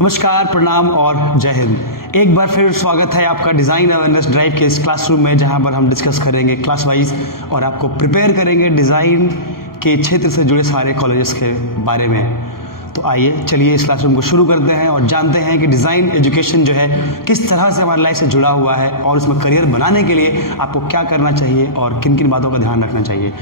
नमस्कार, प्रणाम और जय हिंद। एक बार फिर स्वागत है आपका डिज़ाइन अवेयरनेस ड्राइव के इस क्लासरूम में, जहां पर हम डिस्कस करेंगे क्लास वाइज और आपको प्रिपेयर करेंगे डिज़ाइन के क्षेत्र से जुड़े सारे कॉलेजेस के बारे में। तो आइए चलिए इस क्लासरूम को शुरू करते हैं और जानते हैं कि डिज़ाइन एजुकेशन जो है किस तरह से हमारी लाइफ से जुड़ा हुआ है और उसमें करियर बनाने के लिए आपको क्या करना चाहिए और किन किन बातों का ध्यान रखना चाहिए।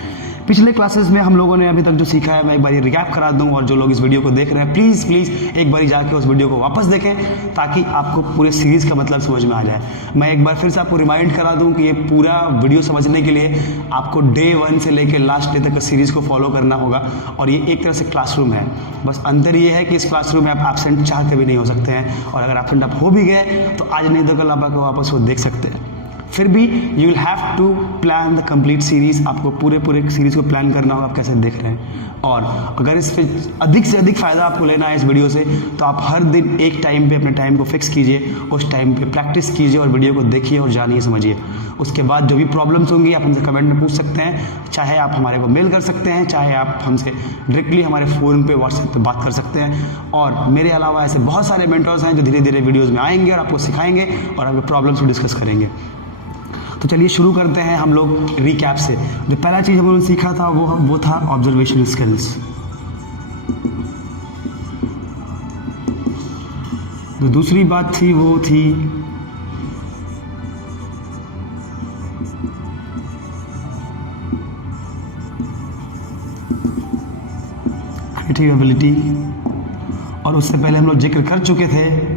पिछले क्लासेस में हम लोगों ने अभी तक जो सीखा है मैं एक बार ये रिकैप करा दूं, और जो लोग इस वीडियो को देख रहे हैं प्लीज़ एक बार जाके उस वीडियो को वापस देखें ताकि आपको पूरे सीरीज़ का मतलब समझ में आ जाए। मैं एक बार फिर से आपको रिमाइंड करा दूं कि ये पूरा वीडियो समझने के लिए आपको डे 1 से लेकर लास्ट डे तक का सीरीज़ को फॉलो करना होगा, और ये एक तरह से क्लासरूम है। बस अंतर ये है कि इस क्लासरूम में आप एब्सेंट चाह के भी नहीं हो सकते हैं, और अगर एब्सेंट आप हो भी गए तो आज नहीं तो कल आप आकर वापस वो देख सकते हैं। फिर भी you will have to plan the complete series. आपको पूरे सीरीज़ को प्लान करना होगा आप कैसे देख रहे हैं, और अगर इस पर अधिक से अधिक फ़ायदा आपको लेना है इस वीडियो से तो आप हर दिन एक टाइम पे अपने टाइम को फिक्स कीजिए, उस टाइम पे प्रैक्टिस कीजिए और वीडियो को देखिए और जानिए समझिए। उसके बाद जो भी प्रॉब्लम्स होंगी आप हमसे कमेंट में पूछ सकते हैं, चाहे आप हमारे को मेल कर सकते हैं, चाहे आप हमसे डायरेक्टली हमारे फ़ोन पे व्हाट्सएप पे बात कर सकते हैं। और मेरे अलावा ऐसे बहुत सारे मेंटर्स हैं जो धीरे धीरे वीडियोज़ में आएंगे और आपको सिखाएंगे और आपके प्रॉब्लम्स को डिस्कस करेंगे। तो चलिए शुरू करते हैं हम लोग रिकैप से। जो पहला चीज़ हम लोगों ने सीखा था वो था ऑब्जर्वेशन स्किल्स। जो दूसरी बात थी वो थी क्रिएटिव एबिलिटी, और उससे पहले हम लोग जिक्र कर चुके थे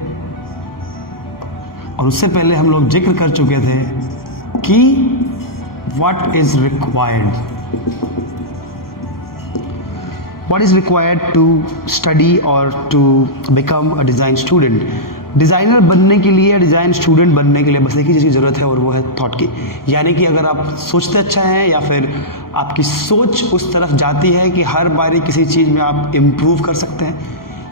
कि what is required to study or to become a design student। Designer बनने के लिए, डिज़ाइन स्टूडेंट बनने के लिए बस एक ही चीज़ की ज़रूरत है और वो है थॉट की। यानी कि अगर आप सोचते अच्छा हैं या फिर आपकी सोच उस तरफ जाती है कि हर बारी किसी चीज़ में आप इम्प्रूव कर सकते हैं,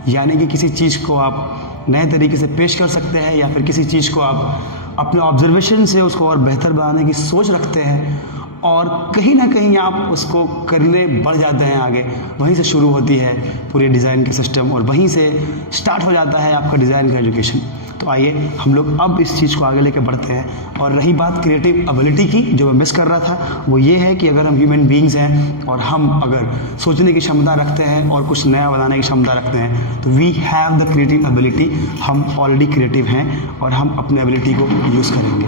यानी कि किसी चीज़ को आप नए तरीके से पेश कर सकते हैं, या फिर किसी चीज़ को आप अपने ऑब्जर्वेशन से उसको और बेहतर बनाने की सोच रखते हैं और कहीं ना कहीं आप उसको करने बढ़ जाते हैं आगे, वहीं से शुरू होती है पूरे डिज़ाइन के सिस्टम और वहीं से स्टार्ट हो जाता है आपका डिज़ाइन का एजुकेशन। तो आइए हम लोग अब इस चीज़ को आगे लेके बढ़ते हैं। और रही बात क्रिएटिव एबिलिटी की, जो मैं मिस कर रहा था, वो ये है कि अगर हम ह्यूमन बीइंग्स हैं और हम अगर सोचने की क्षमता रखते हैं और कुछ नया बनाने की क्षमता रखते हैं तो we have the creative ability. हम ऑलरेडी क्रिएटिव हैं और हम अपने एबिलिटी को यूज़ करेंगे।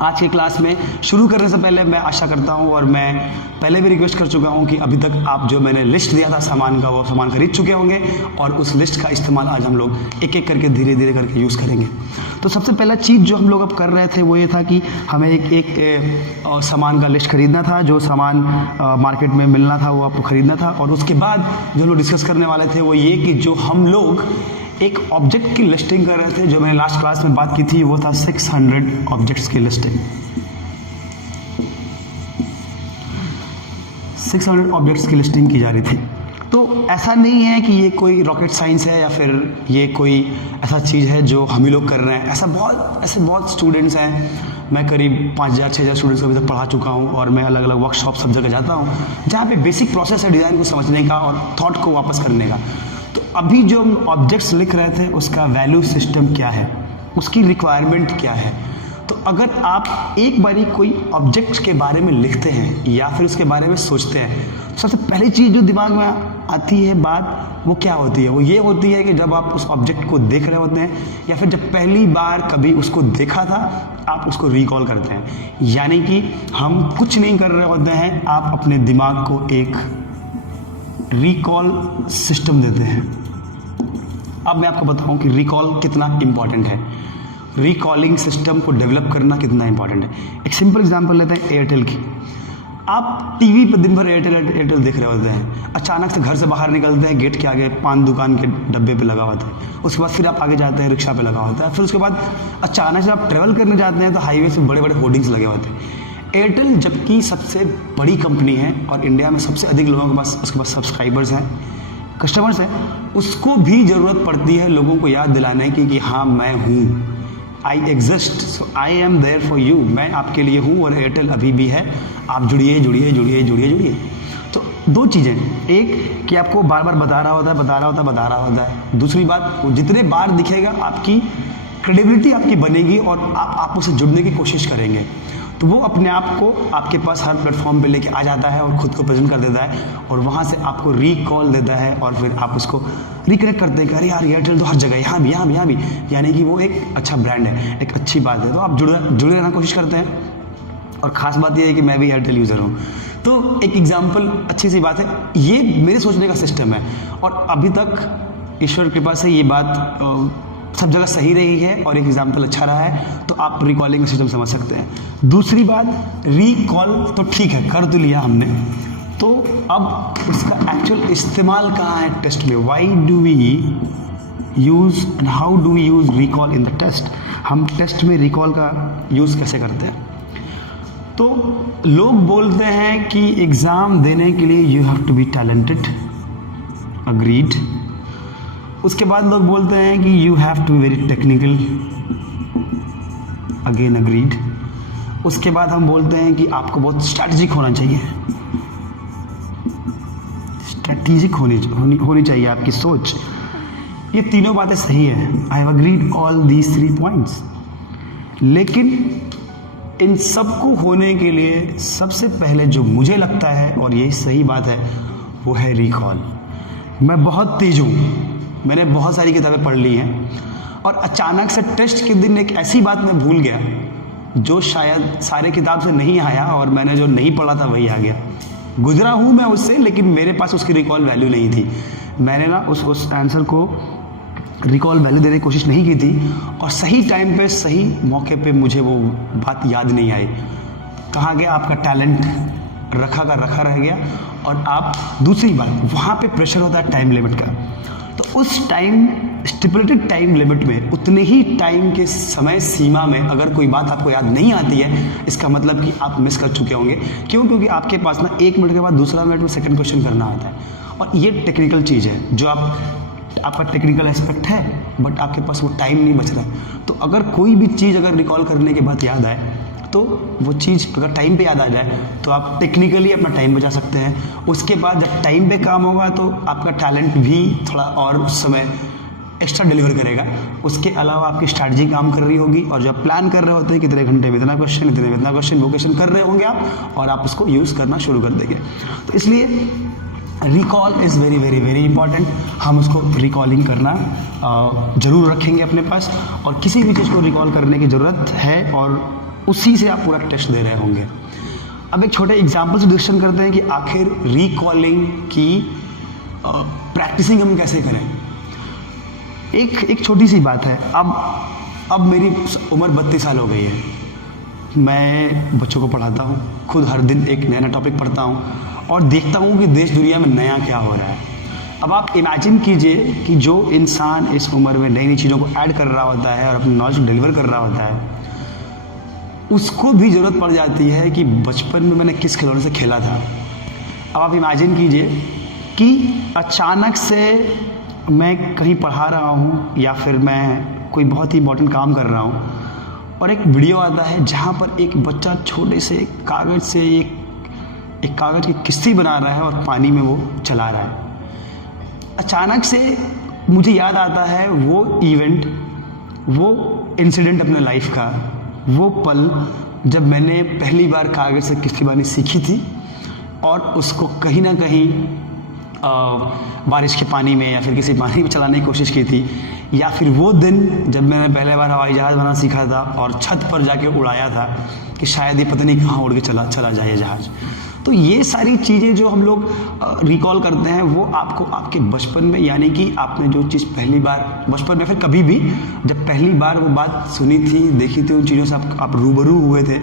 आज की क्लास में शुरू करने से पहले मैं आशा करता हूं, और मैं पहले भी रिक्वेस्ट कर चुका हूं कि अभी तक आप जो मैंने लिस्ट दिया था सामान का, वो सामान खरीद चुके होंगे, और उस लिस्ट का इस्तेमाल आज हम लोग एक एक करके धीरे धीरे करके यूज़ करेंगे। तो सबसे पहला चीज़ जो हम लोग अब कर रहे थे वो ये था कि हमें एक सामान का लिस्ट खरीदना था। जो सामान मार्केट में मिलना था वो आपको खरीदना था, और उसके बाद जो हम लोग डिस्कस करने वाले थे वो ये कि जो हम लोग एक ऑब्जेक्ट की लिस्टिंग कर रहे थे, जो मैंने लास्ट क्लास में बात की थी, वो था 600 ऑब्जेक्ट्स की लिस्टिंग। 600 ऑब्जेक्ट्स की लिस्टिंग की जा रही थी। तो ऐसा नहीं है कि ये कोई रॉकेट साइंस है या फिर ये कोई ऐसा चीज़ है जो हम ही लोग कर रहे हैं। ऐसे बहुत स्टूडेंट्स हैं। मैं करीब 5000-6000 स्टूडेंट्स को अभी तक पढ़ा चुका हूँ, और मैं अलग अलग वर्कशॉप सब जगह जाता हूँ जहाँ पे बेसिक प्रोसेस है डिज़ाइन को समझने का और थॉट को वापस करने का। तो अभी जो हम ऑब्जेक्ट्स लिख रहे थे उसका वैल्यू सिस्टम क्या है, उसकी रिक्वायरमेंट क्या है। तो अगर आप एक बारी कोई ऑब्जेक्ट के बारे में लिखते हैं या फिर उसके बारे में सोचते हैं, तो सबसे पहली चीज़ जो दिमाग में आती है बात, वो क्या होती है? वो ये होती है कि जब आप उस ऑब्जेक्ट को देख रहे होते हैं या फिर जब पहली बार कभी उसको देखा था आप उसको रिकॉल करते हैं। यानी कि हम कुछ नहीं कर रहे होते हैं, आप अपने दिमाग को एक रिकॉल सिस्टम देते हैं। अब मैं आपको बताऊं कि रिकॉल कितना इंपॉर्टेंट है, रिकॉलिंग सिस्टम को डेवलप करना कितना इंपॉर्टेंट है। एक सिंपल एग्जांपल लेते हैं एयरटेल की। आप टीवी पर दिन भर एयरटेल देख रहे होते हैं, अचानक से घर से बाहर निकलते हैं, गेट के आगे पान दुकान के डब्बे पे लगा होता है, उसके बाद फिर आप आगे जाते हैं, रिक्शा पे लगा होता है, फिर उसके बाद अचानक से आप ट्रैवल करने जाते हैं तो हाईवे पे बड़े बड़े होर्डिंग्स लगे होते हैं। एयरटेल जबकि सबसे बड़ी कंपनी है और इंडिया में सबसे अधिक लोगों के पास उसके पास सब्सक्राइबर्स हैं, कस्टमर्स हैं, उसको भी ज़रूरत पड़ती है लोगों को याद दिलाने की कि हाँ मैं हूँ, I exist, so I am there for you, मैं आपके लिए हूँ और एयरटेल अभी भी है, आप जुड़िए जुड़िए जुड़िए जुड़िए जुड़िए। तो दो चीज़ें, एक कि आपको बार बार बता रहा होता है। दूसरी बात, वो जितने बार दिखेगा आपकी क्रेडिबिलिटी आपकी बनेगी और आप उससे जुड़ने की कोशिश करेंगे, तो वो अपने आप को आपके पास हर प्लेटफॉर्म पे लेके आ जाता है और ख़ुद को प्रेजेंट कर देता है और वहाँ से आपको रिकॉल देता है और फिर आप उसको रिकनेक्ट करते हैं कि अरे यार एयरटेल तो हर जगह, यहाँ भी, यानी कि वो एक अच्छा ब्रांड है, एक अच्छी बात है। तो आप जुड़े रहना कोशिश करते हैं। और ख़ास बात यह है कि मैं भी एयरटेल यूज़र हूँ, तो एक एग्जाम्पल अच्छी सी बात है। ये मेरे सोचने का सिस्टम है और अभी तक ईश्वर की कृपा से ये बात सब जगह सही रही है और एक एग्जाम्पल अच्छा रहा है, तो आप रिकॉलिंग सिस्टम समझ सकते हैं। दूसरी बात, रिकॉल तो ठीक है कर तो लिया हमने, तो अब उसका एक्चुअल इस्तेमाल कहाँ है टेस्ट में? Why do we use and how do we use recall in the test? हम टेस्ट में रिकॉल का यूज़ कैसे करते हैं? तो लोग बोलते हैं कि एग्ज़ाम देने के लिए you have to be talented, agreed. उसके बाद लोग बोलते हैं कि you have to be very technical, again agreed. उसके बाद हम बोलते हैं कि आपको बहुत स्ट्रैटेजिक होना चाहिए, स्ट्रैटेजिक होनी चाहिए आपकी सोच। ये तीनों बातें सही है, I have agreed all these 3 points. लेकिन इन सबको होने के लिए सबसे पहले जो मुझे लगता है, और यही सही बात है, वो है रिकॉल। मैं बहुत तेज हूँ, मैंने बहुत सारी किताबें पढ़ ली हैं और अचानक से टेस्ट के दिन एक ऐसी बात मैं भूल गया जो शायद सारे किताब से नहीं आया और मैंने जो नहीं पढ़ा था वही आ गया। गुजरा हूँ मैं उससे, लेकिन मेरे पास उसकी रिकॉल वैल्यू नहीं थी। मैंने ना उस आंसर को रिकॉल वैल्यू देने की कोशिश नहीं की थी और सही टाइम पे सही मौके पे मुझे वो बात याद नहीं आई। कहाँ गया आपका टैलेंट? रखा का रखा रह गया। और आप, दूसरी बात, वहाँ पे प्रेशर होता है टाइम लिमिट का, तो उस टाइम स्टिपुलेटेड टाइम लिमिट में, उतने ही टाइम के समय सीमा में अगर कोई बात आपको याद नहीं आती है, इसका मतलब कि आप मिस कर चुके होंगे। क्यों? क्योंकि आपके पास ना 1 मिनट के बाद दूसरा मिनट में सेकंड क्वेश्चन करना आता है और ये टेक्निकल चीज़ है जो आपका टेक्निकल एस्पेक्ट है, बट आपके पास वो टाइम नहीं बच रहा है। तो अगर कोई भी चीज़ अगर रिकॉल करने के बाद याद आए, तो वो चीज़ अगर टाइम पे याद आ जाए तो आप टेक्निकली अपना टाइम बचा सकते हैं। उसके बाद जब टाइम पे काम होगा तो आपका टैलेंट भी थोड़ा और समय एक्स्ट्रा डिलीवर करेगा। उसके अलावा आपकी स्ट्रैटेजी काम कर रही होगी और जब प्लान कर रहे होते हैं कितने घंटे में इतना क्वेश्चन, इतने में इतना क्वेश्चन, वो क्वेश्चन कर रहे होंगे आप और आप उसको यूज़ करना शुरू कर देंगे। तो इसलिए recall is very very very important. हम उसको रिकॉलिंग करना ज़रूर रखेंगे अपने पास और किसी भी चीज़ को रिकॉल करने की ज़रूरत है और उसी से आप पूरा टेस्ट दे रहे होंगे। अब एक छोटे एग्जाम्पल से डिस्कशन करते हैं कि आखिर रिकॉलिंग की प्रैक्टिसिंग हम कैसे करें। एक छोटी सी बात है। अब मेरी उम्र 32 साल हो गई है। मैं बच्चों को पढ़ाता हूँ, खुद हर दिन एक नया टॉपिक पढ़ता हूँ और देखता हूँ कि देश दुनिया में नया क्या हो रहा है। अब आप इमेजिन कीजिए कि जो इंसान इस उम्र में नई नई चीज़ों को ऐड कर रहा होता है और अपनी नॉलेज डिलीवर कर रहा होता है, उसको भी ज़रूरत पड़ जाती है कि बचपन में मैंने किस खिलौने से खेला था। अब आप इमेजिन कीजिए कि अचानक से मैं कहीं पढ़ा रहा हूँ या फिर मैं कोई बहुत ही इंपॉर्टेंट काम कर रहा हूँ और एक वीडियो आता है जहाँ पर एक बच्चा छोटे से कागज़ से एक कागज़ की किश्ती बना रहा है और पानी में वो चला रहा है। अचानक से मुझे याद आता है वो इवेंट, वो इंसिडेंट अपने लाइफ का, वो पल जब मैंने पहली बार कागज़ से किश्ती बनानी सीखी थी और उसको कहीं ना कहीं बारिश के पानी में या फिर किसी पानी में चलाने की कोशिश की थी, या फिर वो दिन जब मैंने पहले बार हवाई जहाज़ बनाना सीखा था और छत पर जाके उड़ाया था कि शायद ये पता नहीं कहाँ उड़ के चला जाए ये जहाज़। तो ये सारी चीज़ें जो हम लोग रिकॉल करते हैं वो आपको आपके बचपन में, यानी कि आपने जो चीज़ पहली बार बचपन में, फिर कभी भी जब पहली बार वो बात सुनी थी, देखी थी, उन चीज़ों से आप रूबरू हुए थे,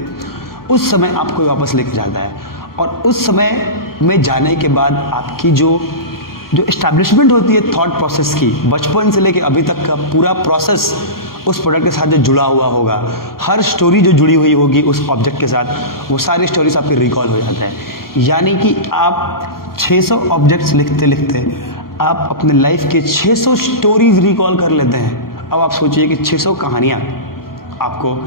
उस समय आपको वापस लेके जाता है। और उस समय में जाने के बाद आपकी जो इस्टेब्लिशमेंट होती है थॉट प्रोसेस की, बचपन से लेके अभी तक का पूरा प्रोसेस उस प्रोडक्ट के साथ जो जुड़ा हुआ होगा, हर स्टोरी जो जुड़ी हुई होगी उस ऑब्जेक्ट के साथ, वो सारी स्टोरीज आपके रिकॉल हो जाता है। यानी कि आप 600 ऑब्जेक्ट्स लिखते लिखते आप अपने लाइफ के 600 स्टोरीज रिकॉल कर लेते हैं। अब आप सोचिए कि 600 कहानियाँ आपको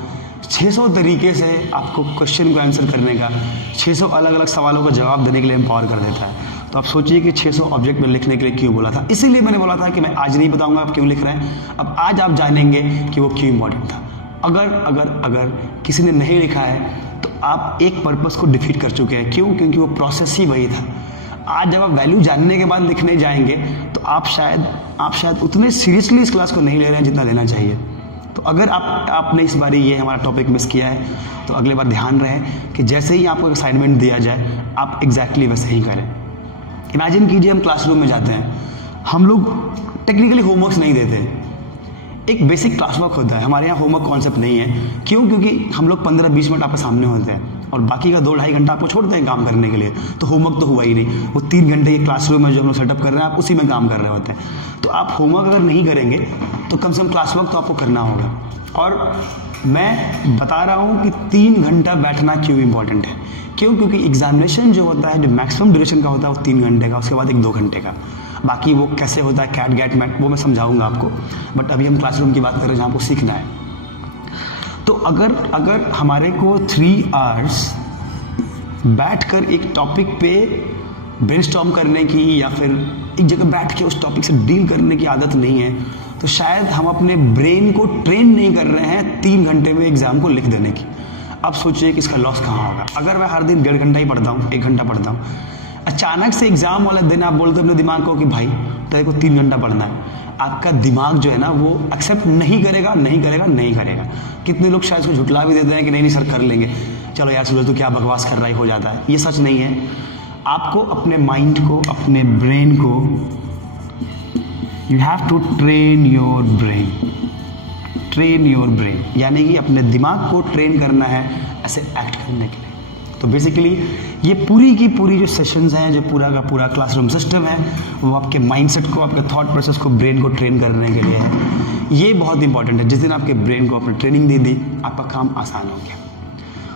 600 तरीके से आपको क्वेश्चन को आंसर करने का, 600 अलग अलग सवालों का जवाब देने के लिए एम्पावर कर देता है। तो आप सोचिए कि 600 ऑब्जेक्ट में लिखने के लिए क्यों बोला था। इसीलिए मैंने बोला था कि मैं आज नहीं बताऊंगा आप क्यों लिख रहे हैं, अब आज आप जानेंगे कि वो क्यों इम्पोर्टेंट था। अगर किसी ने नहीं लिखा है तो आप एक पर्पस को डिफीट कर चुके हैं। क्यों? क्योंकि वो प्रोसेस ही वही था। आज जब आप वैल्यू जानने के बाद लिखने जाएंगे तो आप शायद उतने सीरियसली इस क्लास को नहीं ले रहे हैं जितना लेना चाहिए। तो अगर आपने इस बार ये हमारा टॉपिक मिस किया है तो अगले बार ध्यान रहे कि जैसे ही आपको असाइनमेंट दिया जाए आप एग्जैक्टली वैसे ही करें। इमेजिन कीजिए हम क्लासरूम में जाते हैं, हम लोग टेक्निकली होमवर्क्स नहीं देते, एक बेसिक क्लास वर्क होता है। हमारे यहाँ होमवर्क कॉन्सेप्ट नहीं है। क्यों? क्योंकि हम लोग 15-20 मिनट आपके सामने होते हैं और बाकी का 2-2.5 घंटा आपको छोड़ते हैं काम करने के लिए, तो होमवर्क तो हुआ ही नहीं। वो 3 घंटे के क्लासरूम में जो हम लोग सेटअप कर रहे हैं आप उसी में काम कर रहे होते हैं। तो आप होमवर्क अगर नहीं करेंगे तो कम से कम क्लास वर्क तो आपको करना होगा। और मैं बता रहा हूँ कि 3 घंटा बैठना क्यों इंपॉर्टेंट है। क्यों? क्योंकि एग्जामिनेशन जो होता है, जो मैक्सिमम ड्यूरेशन का होता है वो 3 घंटे का, उसके बाद 1-2 घंटे का। बाकी वो कैसे होता है कैट गैट मैट वो मैं समझाऊंगा आपको, बट अभी हम क्लासरूम की बात कर रहे हैं जहाँ आपको सीखना है। तो अगर हमारे को 3 आवर्स बैठकर एक टॉपिक पे ब्रेनस्टॉर्म करने की या फिर एक जगह बैठ के उस टॉपिक से डील करने की आदत नहीं है तो शायद हम अपने ब्रेन को ट्रेन नहीं कर रहे हैं 3 घंटे में एग्जाम को लिख देने की। अब सोचिए कि इसका लॉस कहाँ होगा। अगर मैं हर दिन 1.5 घंटा ही पढ़ता हूँ, 1 घंटा पढ़ता हूँ, अचानक से एग्जाम वाले दिन आप बोलते अपने दिमाग को कि भाई तेरे को 3 घंटा पढ़ना है, आपका दिमाग जो है ना वो एक्सेप्ट नहीं करेगा। कितने लोग शायद उसको झुटला भी देते हैं कि नहीं सर कर लेंगे, चलो यार सूरज तो क्या बकवास कर रहा है, हो जाता है। ये सच नहीं है। आपको अपने माइंड को, अपने ब्रेन को, you have to train your brain, यानी कि अपने दिमाग को ट्रेन करना है ऐसे एक्ट करने के लिए। तो बेसिकली ये पूरी की पूरी जो सेशंस हैं, जो पूरा का पूरा क्लासरूम सिस्टम है, वो आपके माइंडसेट को, आपके थॉट प्रोसेस को, ब्रेन को ट्रेन करने के लिए है। ये बहुत इंपॉर्टेंट है। जिस दिन आपके ब्रेन को अपनी ट्रेनिंग दे दी, आपका काम आसान हो गया।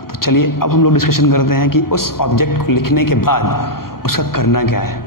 तो चलिए अब हम लोग डिस्कशन करते हैं कि उस ऑब्जेक्ट को लिखने के बाद उसका करना क्या है।